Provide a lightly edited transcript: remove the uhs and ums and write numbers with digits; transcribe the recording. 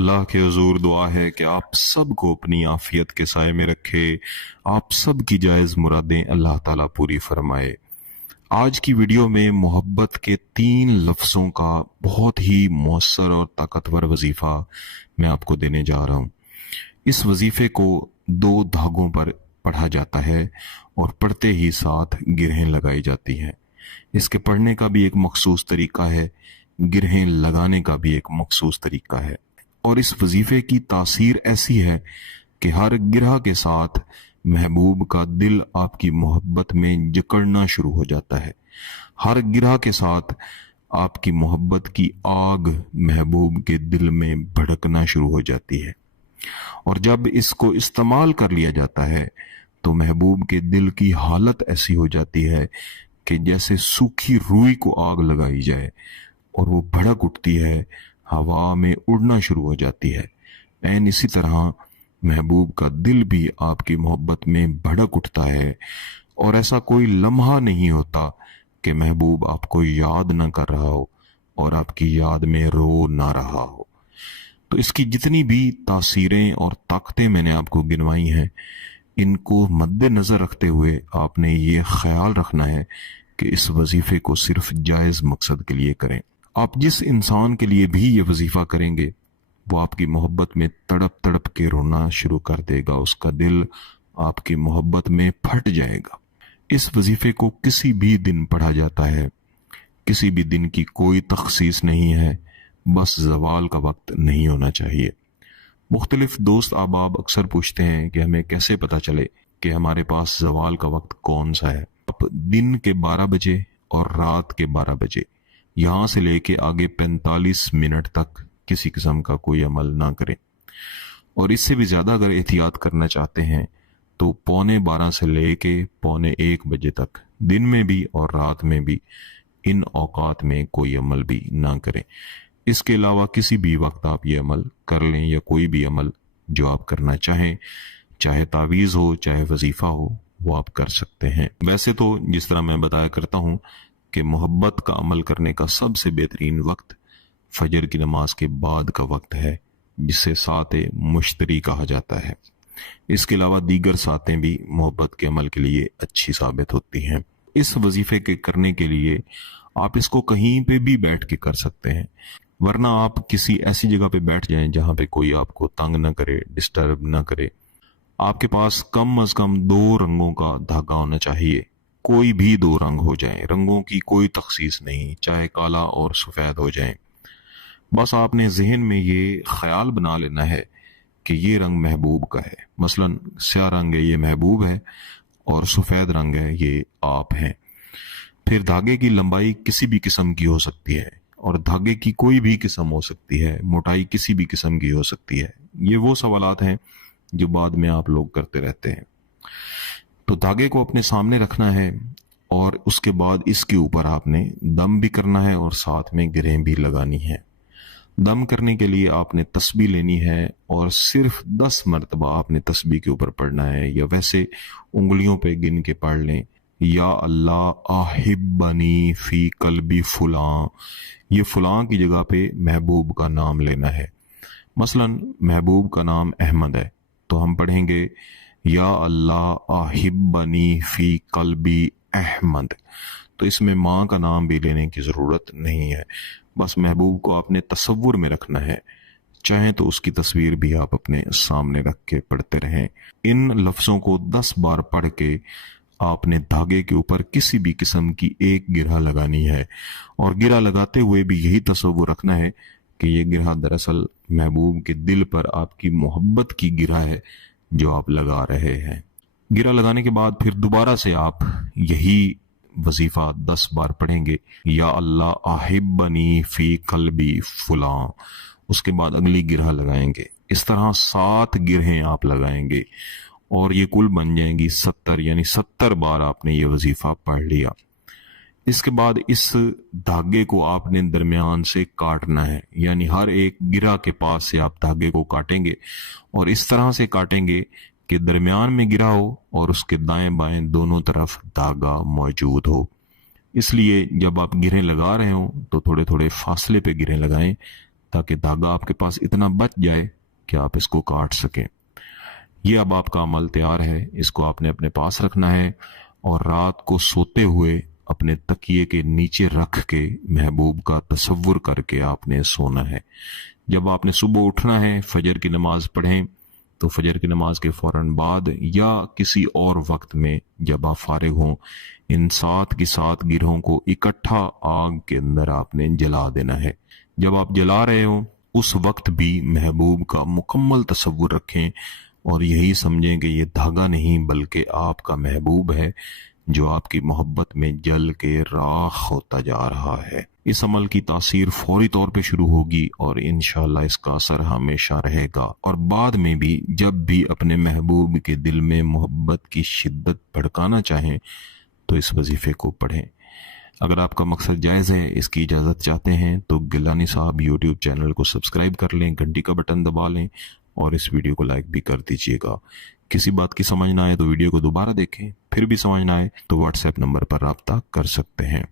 अल्लाह के हुजूर दुआ है कि आप सब को अपनी आफियत के साए में रखे, आप सब की जायज़ मुरादें अल्लाह ताला पूरी फरमाए। आज की वीडियो में मोहब्बत के 3 लफ्ज़ों का बहुत ही मौसर और ताकतवर वजीफ़ा मैं आपको देने जा रहा हूँ। इस वजीफ़े को 2 धागों पर पढ़ा जाता है और पढ़ते ही साथ गिरहें लगाई जाती हैं। इसके पढ़ने का भी एक मखसूस तरीका है, गिरहें लगाने का भी एक मखसूस तरीका है। और इस वजीफे की तासीर ऐसी है कि हर गिरह के साथ महबूब का दिल आपकी मोहब्बत में जकड़ना शुरू हो जाता है। हर गिरह के साथ आपकी मोहब्बत की आग महबूब के दिल में भड़कना शुरू हो जाती है। और जब इसको इस्तेमाल कर लिया जाता है तो महबूब के दिल की हालत ऐसी हो जाती है कि जैसे सूखी रुई को आग लगाई जाए और वो भड़क उठती है, हवा में उड़ना शुरू हो जाती है। ऐन इसी तरह महबूब का दिल भी आपकी मोहब्बत में भड़क उठता है और ऐसा कोई लम्हा नहीं होता कि महबूब आपको याद न कर रहा हो और आपकी याद में रो ना रहा हो। तो इसकी जितनी भी तासीरें और ताकतें मैंने आपको गिनवाई हैं, इनको मद्देनजर रखते हुए आपने ये ख्याल रखना है कि इस वजीफे को सिर्फ जायज़ मकसद के लिए करें। आप जिस इंसान के लिए भी ये वजीफा करेंगे वो आपकी मोहब्बत में तड़प तड़प के रोना शुरू कर देगा, उसका दिल आपकी मोहब्बत में फट जाएगा। इस वजीफे को किसी भी दिन पढ़ा जाता है, किसी भी दिन की कोई तखसीस नहीं है, बस ज़वाल का वक्त नहीं होना चाहिए। मुख्तलिफ दोस्त अहबाब अक्सर पूछते हैं कि हमें कैसे पता चले कि हमारे पास ज़वाल का वक्त कौन सा है। आप दिन के 12 बजे और रात के 12 बजे यहाँ से लेके आगे 45 मिनट तक किसी किस्म का कोई अमल ना करें। और इससे भी ज़्यादा अगर एहतियात करना चाहते हैं तो 12:15 से लेके 12:45 बजे तक दिन में भी और रात में भी इन औकात में कोई अमल भी ना करें। इसके अलावा किसी भी वक्त आप ये अमल कर लें या कोई भी अमल जो आप करना चाहें, चाहे तावीज़ हो चाहे वजीफ़ा हो, वो आप कर सकते हैं। वैसे तो जिस तरह मैं बताया करता हूँ कि मोहब्बत का अमल करने का सबसे बेहतरीन वक्त फजर की नमाज के बाद का वक्त है, जिसे साते मुश्तरी कहा जाता है। इसके अलावा दीगर सातें भी मोहब्बत के अमल के लिए अच्छी साबित होती हैं। इस वजीफे के करने के लिए आप इसको कहीं पे भी बैठ के कर सकते हैं, वरना आप किसी ऐसी जगह पे बैठ जाएं जहां पे कोई आपको तंग न करे, डिस्टर्ब न करे। आपके पास कम अज कम 2 रंगों का धागा होना चाहिए, कोई भी 2 रंग हो जाएं, रंगों की कोई तखसीस नहीं, चाहे काला और सफेद हो जाएं। बस आपने जहन में ये ख्याल बना लेना है कि ये रंग महबूब का है। मसलन स्याह रंग है, ये महबूब है, और सफेद रंग है, ये आप हैं। फिर धागे की लंबाई किसी भी किस्म की हो सकती है और धागे की कोई भी किस्म हो सकती है, मोटाई किसी भी किस्म की हो सकती है। ये वो सवालात हैं जो बाद में आप लोग करते रहते हैं। तो धागे को अपने सामने रखना है और उसके बाद इसके ऊपर आपने दम भी करना है और साथ में गिरहें भी लगानी है। दम करने के लिए आपने तस्बीह लेनी है और सिर्फ 10 मरतबा आपने तस्बीह के ऊपर पढ़ना है, या वैसे उंगलियों पे गिन के पढ़ लें। या अल्लाह आहिब्बनी फी कल्बी फुलां, ये फुलां की जगह पे महबूब का नाम लेना है। मसलन महबूब का नाम अहमद है तो हम पढ़ेंगे या अल्लाह आहिब्बनी फी कल्बी अहमद। तो इसमें माँ का नाम भी लेने की ज़रूरत नहीं है, बस महबूब को आपने तसव्वुर में रखना है। चाहे तो उसकी तस्वीर भी आप अपने सामने रख के पढ़ते रहें। इन लफ्ज़ों को 10 बार पढ़ के आपने धागे के ऊपर किसी भी किस्म की एक गिरह लगानी है, और गिरह लगाते हुए भी यही तसव्वुर रखना है कि ये गिरह दरअसल महबूब के दिल पर आपकी मोहब्बत की गिरह है जो आप लगा रहे हैं। गिरह लगाने के बाद फिर दोबारा से आप यही वजीफा 10 बार पढ़ेंगे, या अल्लाह आहिब्बनी फी कल्बी फुलां। उसके बाद अगली गिरह लगाएंगे। इस तरह 7 गिरहें आप लगाएंगे और ये कुल बन जाएंगी 70, यानी 70 बार आपने ये वजीफा पढ़ लिया। इसके बाद इस धागे को आपने दरमियान से काटना है, यानी हर एक गिरह के पास से आप धागे को काटेंगे और इस तरह से काटेंगे कि दरमियान में गिरा हो और उसके दाएं बाएं दोनों तरफ धागा मौजूद हो। इसलिए जब आप गिरहें लगा रहे हो तो थोड़े थोड़े फासले पे गिरहें लगाएं ताकि धागा आपके पास इतना बच जाए कि आप इसको काट सकें। ये अब आपका अमल तैयार है। इसको आपने अपने पास रखना है और रात को सोते हुए अपने तकिए के नीचे रख के महबूब का तसव्वुर करके आपने सोना है। जब आपने सुबह उठना है, फजर की नमाज पढ़ें तो फजर की नमाज के फौरन बाद या किसी और वक्त में जब आप फारिग हों, इन 7 की 7 गिरहों को इकट्ठा आग के अंदर आपने जला देना है। जब आप जला रहे हो उस वक्त भी महबूब का मुकम्मल तसव्वुर रखें और यही समझें कि ये धागा नहीं बल्कि आपका महबूब है जो आपकी मोहब्बत में जल के राख होता जा रहा है। इस अमल की तासीर फौरी तौर पे शुरू होगी और इंशाअल्लाह इसका असर हमेशा रहेगा। और बाद में भी जब भी अपने महबूब के दिल में मोहब्बत की शिद्दत भड़काना चाहें तो इस वजीफे को पढ़ें। अगर आपका मकसद जायज़ है, इसकी इजाज़त चाहते हैं तो गिलानी साहब यूट्यूब चैनल को सब्सक्राइब कर लें, घंटी का बटन दबा लें और इस वीडियो को लाइक भी कर दीजिएगा। किसी बात की समझ ना आए तो वीडियो को दोबारा देखें, फिर भी समझ ना आए तो व्हाट्सएप नंबर पर राब्ता कर सकते हैं।